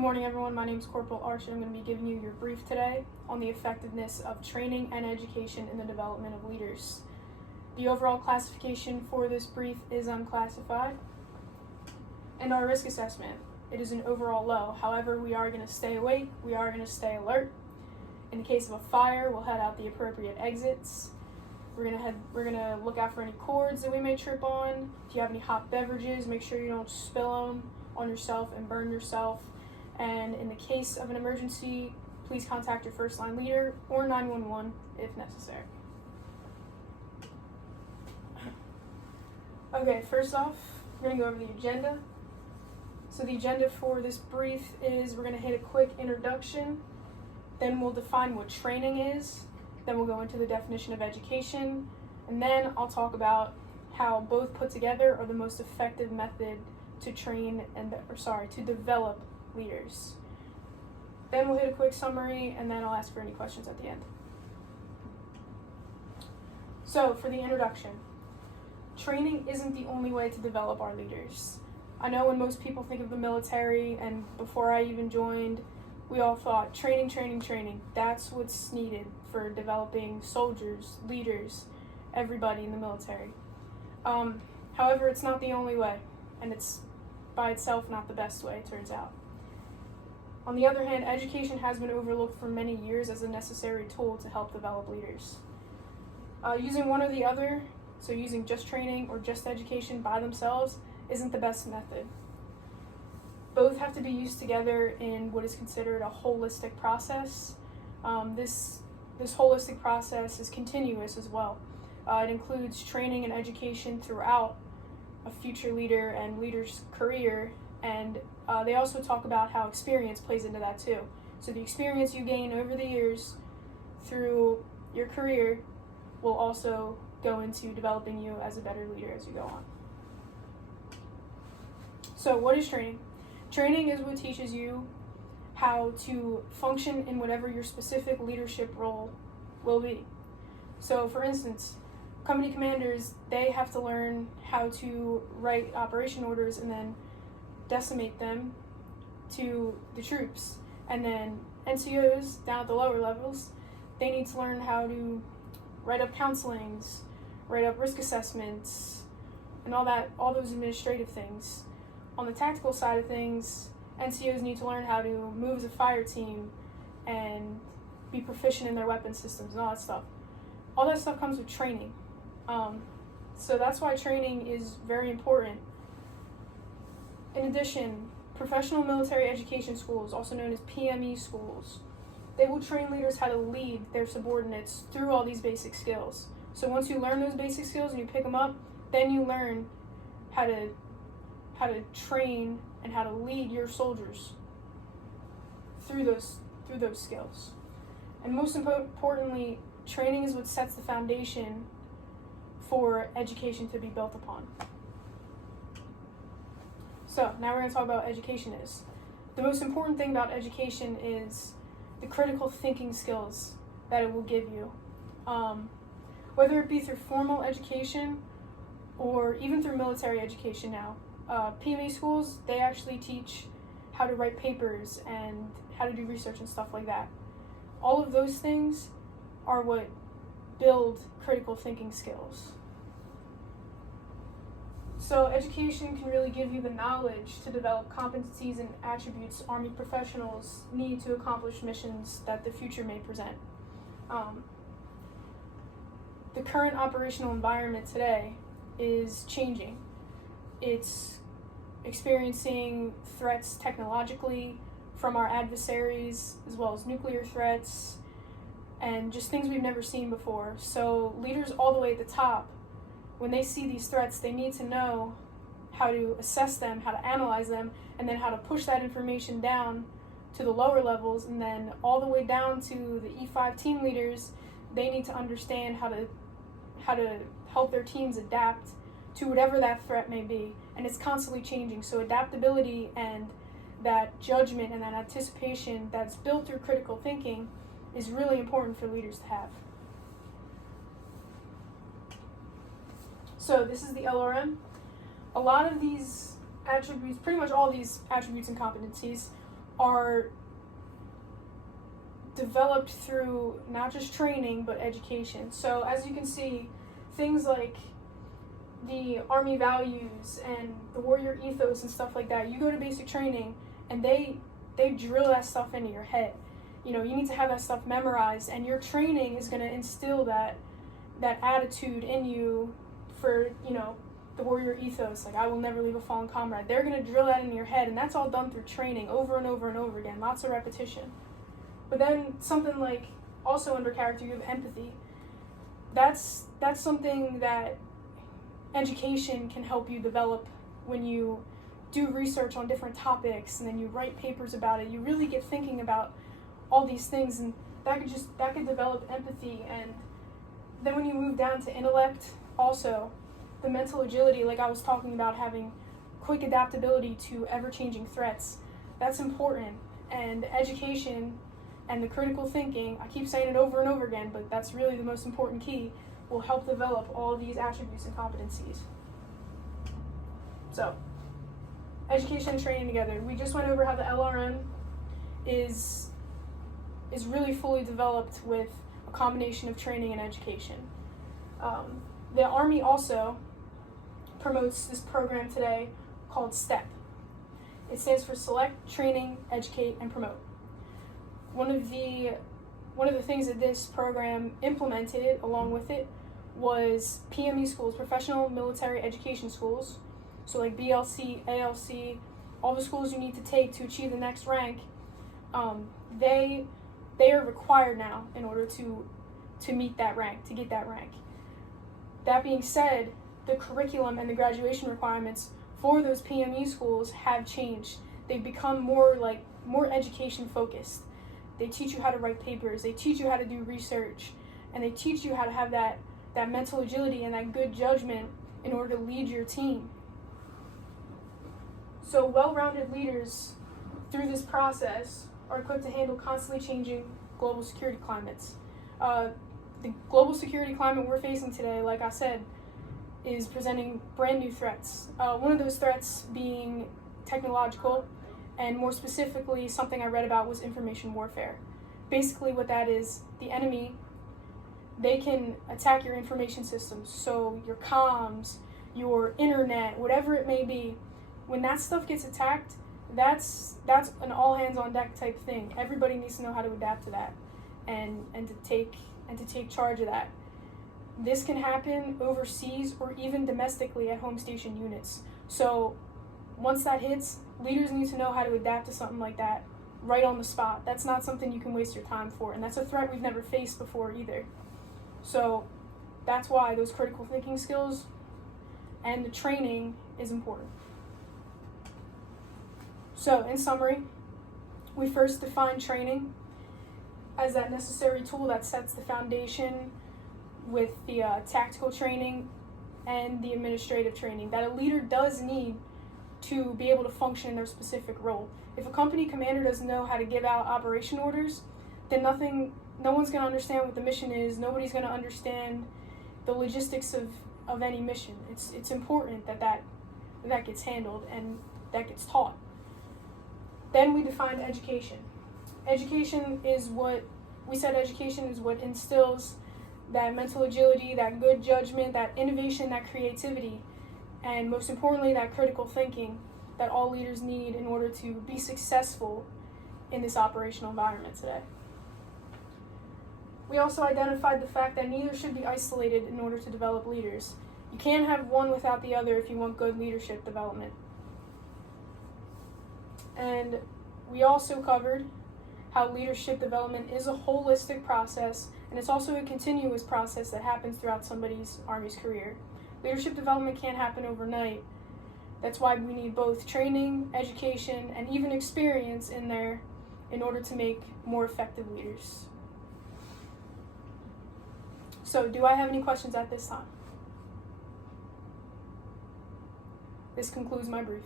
Good morning, everyone. My name is Corporal Archut. I'm going to be giving you your brief today on the effectiveness of training and education in the development of leaders. The overall classification for this brief is unclassified. And our risk assessment, it is an overall low. However, we are going to stay awake. We are going to stay alert. In the case of a fire, we'll head out the appropriate exits. We're gonna look out for any cords that we may trip on. If you have any hot beverages, make sure you don't spill them on yourself and burn yourself. And in the case of an emergency, please contact your first line leader or 911 if necessary. Okay, first off, we're gonna go over the agenda. So the agenda for this brief is we're gonna hit a quick introduction, then we'll define what training is, then we'll go into the definition of education, and then I'll talk about how both put together are the most effective method to train to develop leaders. Then we'll hit a quick summary, and then I'll ask for any questions at the end. So for the introduction, training isn't the only way to develop our leaders. I know when most people think of the military, and before I even joined, we all thought training. That's what's needed for developing soldiers, leaders, everybody in the military. However, it's not the only way, and it's by itself not the best way, it turns out. On the other hand, education has been overlooked for many years as a necessary tool to help develop leaders. Using one or the other, so using just training or just education by themselves, isn't the best method. Both have to be used together in what is considered a holistic process. This holistic process is continuous as well. It includes training and education throughout a future leader and leader's career, and they also talk about how experience plays into that too. So the experience you gain over the years through your career will also go into developing you as a better leader as you go on. So what is training? Training is what teaches you how to function in whatever your specific leadership role will be. So for instance, company commanders, they have to learn how to write operation orders and then decimate them to the troops. And then NCOs down at the lower levels, they need to learn how to write up counselings, write up risk assessments, and all those administrative things. On the tactical side of things, NCOs need to learn how to move as a fire team and be proficient in their weapon systems and all that stuff. All that stuff comes with training. So that's why training is very important. In addition, professional military education schools, also known as PME schools, they will train leaders how to lead their subordinates through all these basic skills. So once you learn those basic skills and you pick them up, then you learn how to train and how to lead your soldiers through those skills. And most importantly, training is what sets the foundation for education to be built upon. So now we're going to talk about what education is. The most important thing about education is the critical thinking skills that it will give you. Whether it be through formal education or even through military education now. PME schools, they actually teach how to write papers and how to do research and stuff like that. All of those things are what build critical thinking skills. So education can really give you the knowledge to develop competencies and attributes Army professionals need to accomplish missions that the future may present. The current operational environment today is changing. It's experiencing threats technologically from our adversaries, as well as nuclear threats, and just things we've never seen before. So leaders all the way at the top, when they see these threats, they need to know how to assess them, how to analyze them, and then how to push that information down to the lower levels, and then all the way down to the E5 team leaders. They need to understand how to help their teams adapt to whatever that threat may be. And it's constantly changing. So adaptability and that judgment and that anticipation that's built through critical thinking is really important for leaders to have. So this is the LRM. A lot of these attributes, pretty much all these attributes and competencies, are developed through not just training but education. So as you can see, things like the Army values and the warrior ethos and stuff like that, you go to basic training and they drill that stuff into your head. You know, you need to have that stuff memorized, and your training is going to instill that attitude in you for, you know, the warrior ethos, like I will never leave a fallen comrade. They're going to drill that into your head, and that's all done through training over and over and over again, lots of repetition. But then something like, also under character, you have empathy. That's something that education can help you develop when you do research on different topics and then you write papers about it. You really get thinking about all these things, and that could develop empathy. And then when you move down to intellect, also the mental agility, like I was talking about, having quick adaptability to ever-changing threats, that's important. And education and the critical thinking, I keep saying it over and over again, but that's really the most important key, will help develop all these attributes and competencies. So, education and training together. We just went over how the LRM is really fully developed with a combination of training and education. The Army also promotes this program today called STEP. It stands for Select, Training, Educate, and Promote. One of the things that this program implemented along with it was PME schools, professional military education schools. So like BLC, ALC, all the schools you need to take to achieve the next rank, they are required now in order to meet that rank, to get that rank. That being said, the curriculum and the graduation requirements for those PME schools have changed. They've become more education focused. They teach you how to write papers, they teach you how to do research, and they teach you how to have that mental agility and that good judgment in order to lead your team. So well-rounded leaders through this process are equipped to handle constantly changing global security climates. The global security climate we're facing today, like I said, is presenting brand new threats. One of those threats being technological, and more specifically, something I read about was information warfare. Basically what that is, the enemy, they can attack your information systems, so your comms, your internet, whatever it may be. When that stuff gets attacked, that's an all hands on deck type thing. Everybody needs to know how to adapt to that and to take charge of that. This can happen overseas or even domestically at home station units. So once that hits, leaders need to know how to adapt to something like that right on the spot. That's not something you can waste your time for, and that's a threat we've never faced before either. So that's why those critical thinking skills and the training is important. So in summary, we first define training as that necessary tool that sets the foundation with the tactical training and the administrative training that a leader does need to be able to function in their specific role. If a company commander doesn't know how to give out operation orders, then no one's going to understand what the mission is. Nobody's going to understand the logistics of any mission. It's important that gets handled and that gets taught. Then we defined education. Education is what instills that mental agility, that good judgment, that innovation, that creativity, and most importantly, that critical thinking that all leaders need in order to be successful in this operational environment today. We also identified the fact that neither should be isolated in order to develop leaders. You can't have one without the other if you want good leadership development. And we also covered how leadership development is a holistic process, and it's also a continuous process that happens throughout somebody's Army's career. Leadership development can't happen overnight. That's why we need both training, education, and even experience in there in order to make more effective leaders. So, do I have any questions at this time? This concludes my brief.